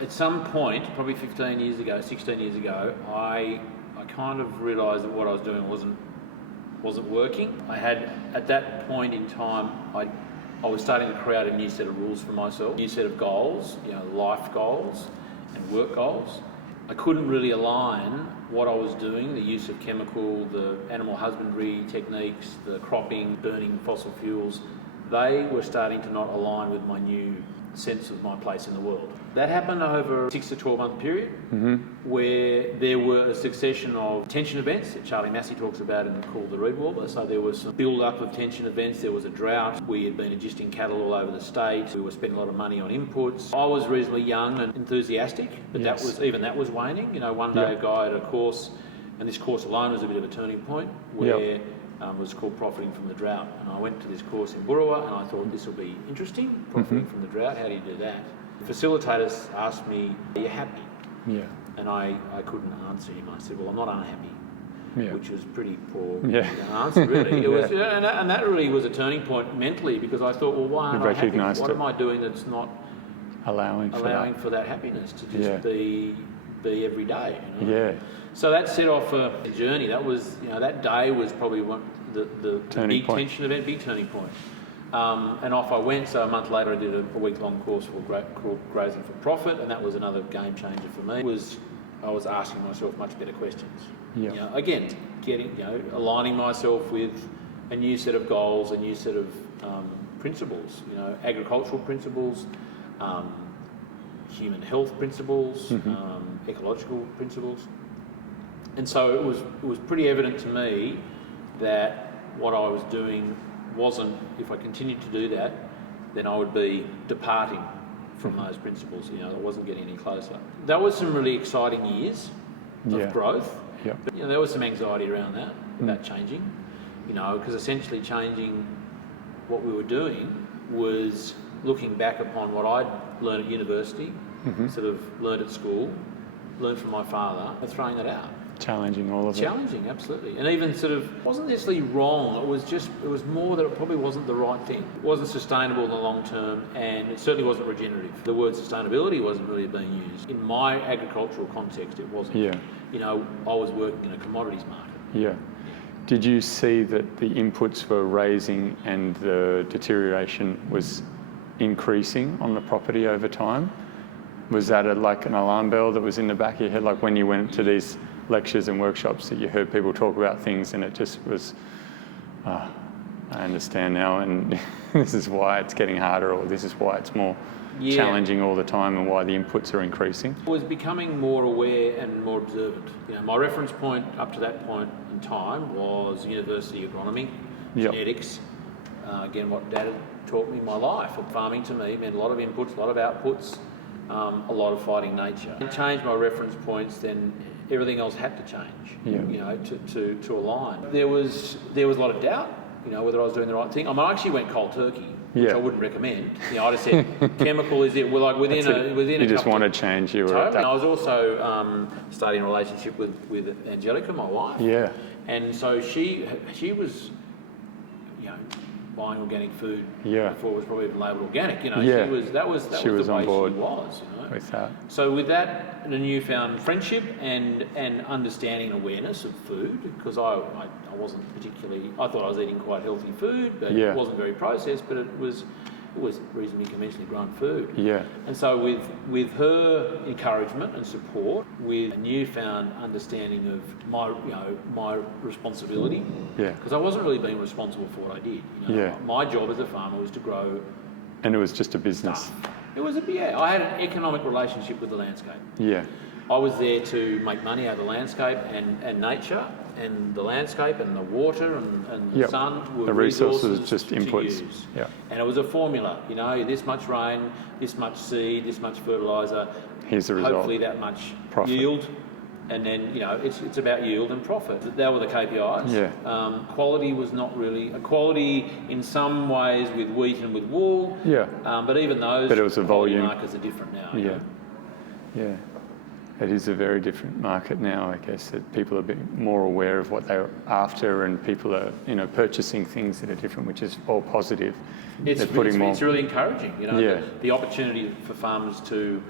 At some point, probably 15 years ago, 16 years ago, I kind of realised that what I was doing wasn't working. I had, at that point in time, I was starting to create a new set of rules for myself, a new set of goals, life goals and work goals. I couldn't really align what I was doing, the use of chemical, the animal husbandry techniques, the cropping, burning fossil fuels. They were starting to not align with my new sense of my place in the world. That happened over a 6 to 12 month period, where there were a succession of tension events that Charlie Massey talks about in called the Reed Warbler. So there was some build-up of tension events, there was a drought, we had been adjusting cattle all over the state, we were spending a lot of money on inputs. I was reasonably young and enthusiastic, but that was waning. One day a guy at a course, and this course alone was a bit of a turning point, where was called Profiting from the Drought. And I went to this course in Boorawa and I thought this will be interesting, profiting from the drought, how do you do that? The facilitators asked me, are you happy? Yeah. And I couldn't answer him. I said, well, I'm not unhappy, which was pretty poor answer, really. It was, and that really was a turning point mentally, because I thought, well, why aren't I happy? What am I doing that's not allowing for that happiness to just be every day? So that set off a journey. That was, that day was probably the big tension event, big turning point. And off I went. So a month later, I did a week-long course called Grazing for Profit, and that was another game changer for me. I was asking myself much better questions. Again, aligning myself with a new set of goals, a new set of principles. Agricultural principles, human health principles, ecological principles. And so it was pretty evident to me that what I was doing wasn't, if I continued to do that, then I would be departing from those principles. I wasn't getting any closer. That was some really exciting years of growth. But, there was some anxiety around that, about changing, because essentially changing what we were doing was looking back upon what I'd learned at university, sort of learned at school, learned from my father, and throwing that out. Challenging all of it. Challenging, absolutely. And even wasn't necessarily wrong, it was more that it probably wasn't the right thing. It wasn't sustainable in the long term, and it certainly wasn't regenerative. The word sustainability wasn't really being used. In my agricultural context, it wasn't. I was working in a commodities market. Did you see that the inputs for raising and the deterioration was increasing on the property over time? Was that like an alarm bell that was in the back of your head, like when you went to these lectures and workshops that you heard people talk about things and it just was, I understand now, and this is why it's getting harder, or this is why it's more challenging all the time, and why the inputs are increasing? I was becoming more aware and more observant. My reference point up to that point in time was university agronomy, genetics. Again, what Dad had taught me my life. Farming to me meant a lot of inputs, a lot of outputs, a lot of fighting nature. I changed my reference points, then everything else had to change, to align. There was a lot of doubt, whether I was doing the right thing. I actually went cold turkey, which I wouldn't recommend. I just said, chemical is it? Well, like within you just want to change. You were totally. I was also starting a relationship with Angelica, my wife. And so she was, buying organic food before it was probably even labelled organic. That was the way she was. With that. So with that, a newfound friendship and understanding and awareness of food, because I wasn't particularly, I thought I was eating quite healthy food, but it wasn't very processed, but it was reasonably conventionally grown food. And so with her encouragement and support, with a newfound understanding of my responsibility, because I wasn't really being responsible for what I did. My job as a farmer was to grow. And it was just a business. Stuff. It was I had an economic relationship with the landscape. I was there to make money out of the landscape and nature, and the landscape and the water and the sun were the resources just inputs. And it was a formula, this much rain, this much seed, this much fertiliser. Here's the result. Hopefully that much profit. Yield. And then, it's about yield and profit. That were the KPIs. Quality was not really... Quality in some ways with wheat and with wool. But even those... But it was a volume. Markets are different now. It is a very different market now, I guess, that people are a bit more aware of what they're after, and people are, purchasing things that are different, which is all positive. It's really encouraging, the opportunity for farmers to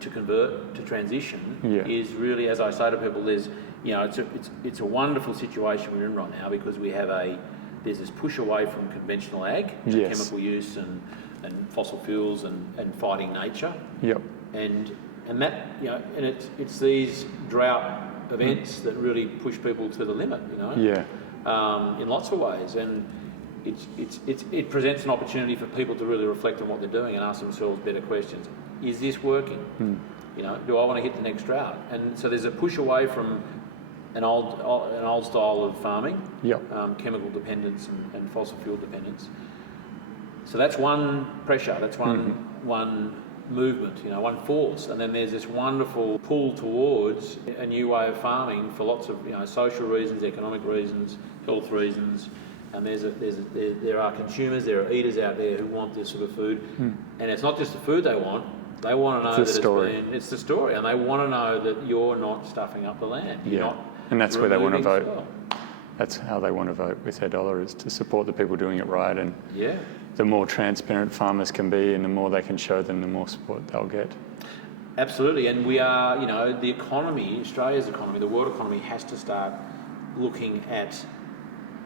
to convert, to transition, Yeah. is really, as I say to people, there's, it's a wonderful situation we're in right now, because there's this push away from conventional ag, Yes. chemical use and fossil fuels and fighting nature. Yep. And that, and it's these drought events that really push people to the limit, Yeah. in lots of ways. And it presents an opportunity for people to really reflect on what they're doing and ask themselves better questions. Is this working? Do I want to hit the next drought? And so there's a push away from an old style of farming, Yep. chemical dependence and fossil fuel dependence. So that's one pressure. That's one movement, one force. And then there's this wonderful pull towards a new way of farming for lots of social reasons, economic reasons, health reasons. And there are consumers, there are eaters out there who want this sort of food. And it's not just the food they want. They want to know it's the story, and they want to know that you're not stuffing up the land. And that's where they want to vote. Soil. That's how they want to vote with their dollar, is to support the people doing it right. And yeah, the more transparent farmers can be and the more they can show them, the more support they'll get. Absolutely. And we are, the economy, Australia's economy, the world economy has to start looking at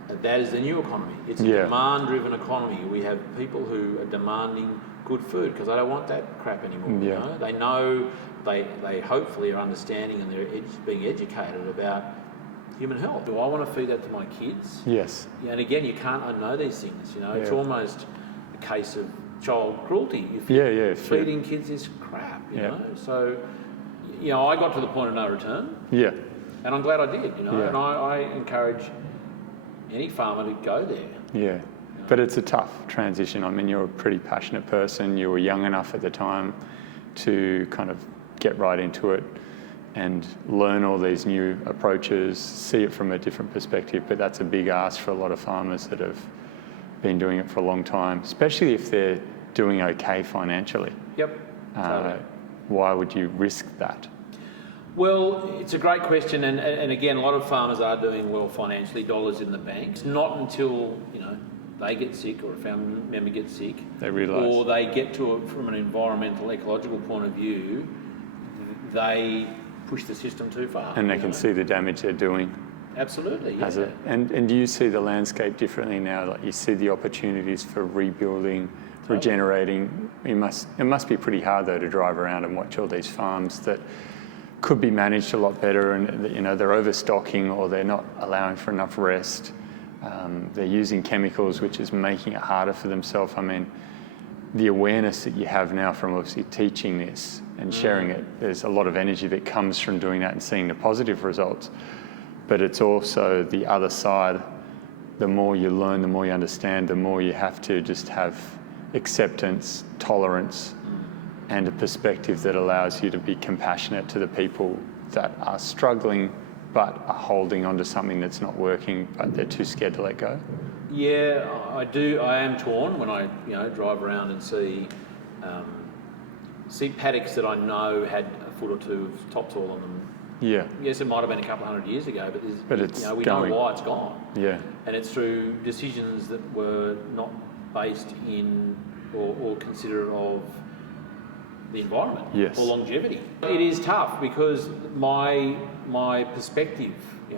that as the new economy. It's a demand-driven economy. We have people who are demanding good food because they don't want that crap anymore. They know, they hopefully are understanding, and they're being educated about human health. Do I want to feed that to my kids? Yes. And again, you can't unknow these things. It's almost a case of child cruelty. Feeding kids this crap. So, I got to the point of no return. Yeah. And I'm glad I did. And I encourage any farmer to go there. Yeah. But it's a tough transition. I mean, you're a pretty passionate person. You were young enough at the time to kind of get right into it and learn all these new approaches, see it from a different perspective. But that's a big ask for a lot of farmers that have been doing it for a long time, especially if they're doing okay financially. Yep. Totally. Why would you risk that? Well, it's a great question, and again, a lot of farmers are doing well financially, dollars in the bank. It's not until, they get sick or a family member gets sick, they realise, or they get to it from an environmental, ecological point of view, they push the system too far. And they can see the damage they're doing. Absolutely, yeah. And do you see the landscape differently now? Like, you see the opportunities for rebuilding, regenerating. It must be pretty hard though to drive around and watch all these farms that could be managed a lot better, and they're overstocking, or they're not allowing for enough rest. They're using chemicals, which is making it harder for themselves. I mean, the awareness that you have now from obviously teaching this and sharing it, there's a lot of energy that comes from doing that and seeing the positive results. But it's also the other side. The more you learn, the more you understand, the more you have to just have acceptance, tolerance, and a perspective that allows you to be compassionate to the people that are struggling but are holding on to something that's not working, but they're too scared to let go. Yeah, I do. I am torn when I drive around and see paddocks that I know had a foot or two of topsoil on them. Yeah. Yes, it might have been a couple of 100 years ago, but it's we going. know why it's gone. Yeah. And it's through decisions that were not based in or considerate of the environment or longevity. It is tough because my perspective,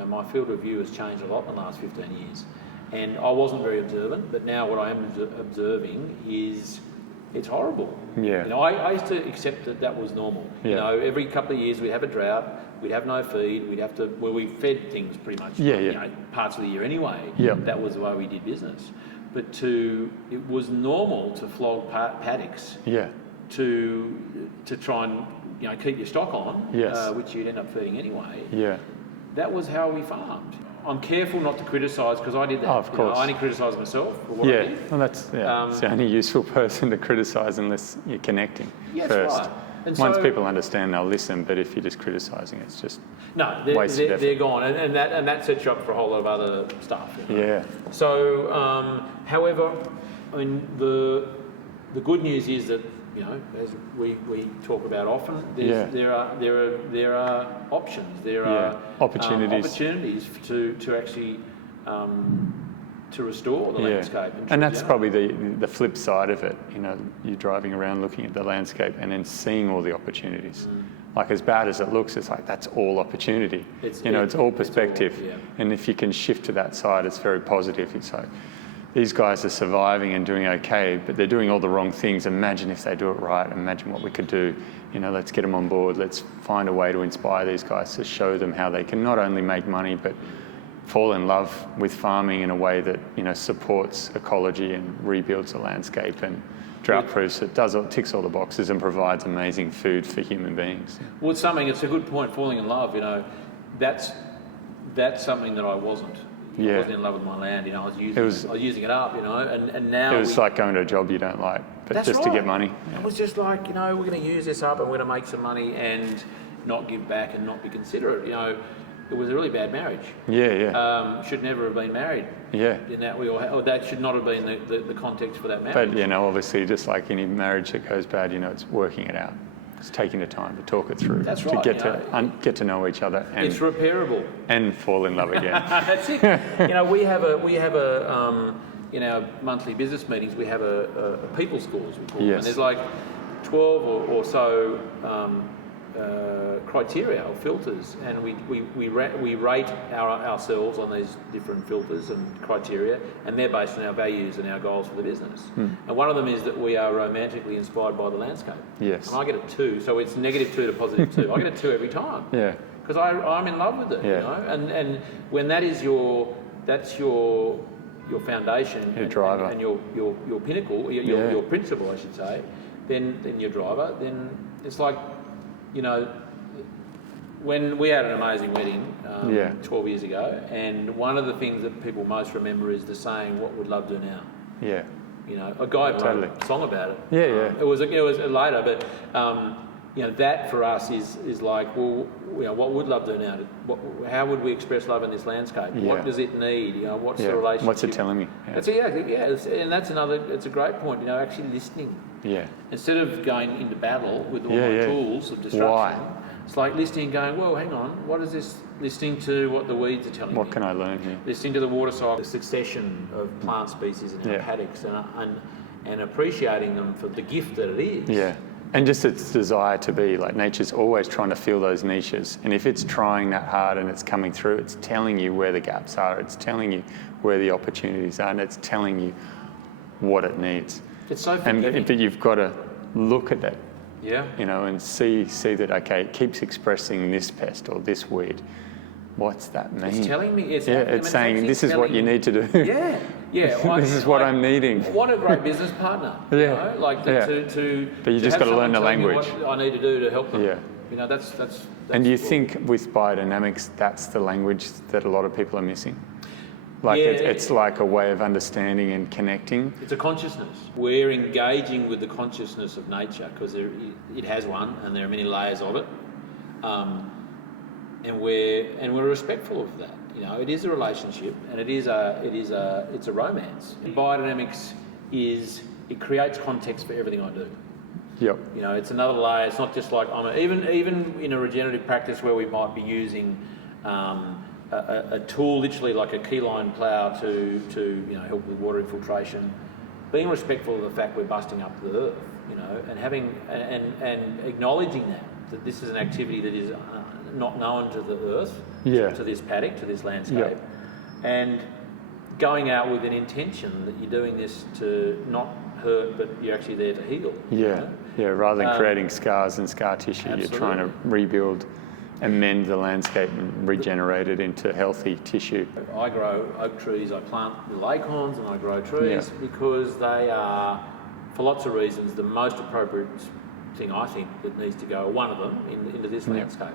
my field of view has changed a lot in the last 15 years. And I wasn't very observant, but now what I am observing is it's horrible. Yeah. I used to accept that was normal. Yeah. Every couple of years we'd have a drought, we'd have no feed, we fed things pretty much parts of the year anyway. Yeah. That was the way we did business. But it was normal to flog paddocks. Yeah. To try and keep your stock on, which you'd end up feeding anyway. Yeah. That was how we farmed. I'm careful not to criticise because I did that. Oh, of course. I only criticise myself for what I did. Well, that's the only useful person to criticise unless you're connecting first. That's right. And once people understand, they'll listen. But if you're just criticising, it's just they're gone, and that sets you up for a whole lot of other stuff. Yeah. So, however, I mean the good news is that as we talk about often, there are options. There are opportunities to actually to restore the landscape. And that's probably the flip side of it. You know, you're driving around looking at the landscape and then seeing all the opportunities. Like, as bad as it looks, it's like that's all opportunity. It's all perspective. And if you can shift to that side, it's very positive. It's like, these guys are surviving and doing okay, but they're doing all the wrong things. Imagine if they do it right. Imagine what we could do. You know, let's get them on board. Let's find a way to inspire these guys, to show them how they can not only make money, but fall in love with farming in a way that, you know, supports ecology and rebuilds the landscape and drought-proofs. It ticks all the boxes and provides amazing food for human beings. Well, it's a good point, falling in love, you know, that's something that I wasn't. I wasn't in love with my land, you know, I was using it up, you know, and now... It was like going to a job you don't like, but just to get money. Yeah. It was just like, you know, we're going to use this up and we're going to make some money and not give back and not be considerate, you know. It was a really bad marriage. Should never have been married. In that that should not have been the context for that marriage. But, you know, obviously, just like any marriage that goes bad, you know, it's working it out. It's taking the time to talk it through. That's right. To get to know each other. And, it's repairable. And fall in love again. That's it. You know, we have a in our monthly business meetings, we have a people scores, we call them. And there's like 12 or so criteria or filters, and we rate ourselves on these different filters and criteria, and they're based on our values and our goals for the business. And one of them is that we are romantically inspired by the landscape. Yes. And I get a 2, so it's -2 to +2. I get a 2 every time. Yeah. Because I'm in love with it. You know, and when that's your foundation, your driver, and your pinnacle, your principle, I should say, then your driver, then it's like, you know, when we had an amazing wedding 12 years ago, and one of the things that people most remember is the saying, "What would love do now?" Yeah. You know, a guy wrote a song about it. It was later, but you know, that for us is like, well, you know, what would love do now? How would we express love in this landscape? What does it need? You know, what's the relationship? What's it telling me? And that's another. It's a great point. You know, actually listening. Instead of going into battle with all my tools of destruction, it's like listening and going, well, hang on, what is this? Listening to what the weeds are telling me. What can I learn here? Listening to the water cycle, the succession of plant species in our paddocks, and appreciating them for the gift that it is. And just its desire to be, like, nature's always trying to fill those niches. And if it's trying that hard and it's coming through, it's telling you where the gaps are, it's telling you where the opportunities are, and it's telling you what it needs. It's so forgiving. But you've got to look at that, you know, and see that, okay, it keeps expressing this pest or this weed. What's that mean? It's telling me. It's saying this is what you need to do. This is what I'm needing. What a great business partner. You know? Like to But you just got to learn the language. What I need to do to help them. You know, that's and do you think with biodynamics, that's the language that a lot of people are missing? Like it's like a way of understanding and connecting. It's a consciousness. We're engaging with the consciousness of nature because it has one, and there are many layers of it. And we're respectful of that. You know, it is a relationship, and it's a romance. And biodynamics it creates context for everything I do. You know, it's another layer. It's not just like even in a regenerative practice where we might be using a tool, literally like a keyline plough to you know, help with water infiltration. Being respectful of the fact we're busting up the earth, you know, and having and acknowledging that this is an activity that is not known to the earth, to this paddock, to this landscape, and going out with an intention that you're doing this to not hurt, but you're actually there to heal. Rather than creating scars and scar tissue, you're trying to rebuild, amend the landscape and regenerate it into healthy tissue. I grow oak trees, I plant little acorns, and I grow trees because they are, for lots of reasons, the most appropriate thing I think that needs to go, one of them, into this landscape.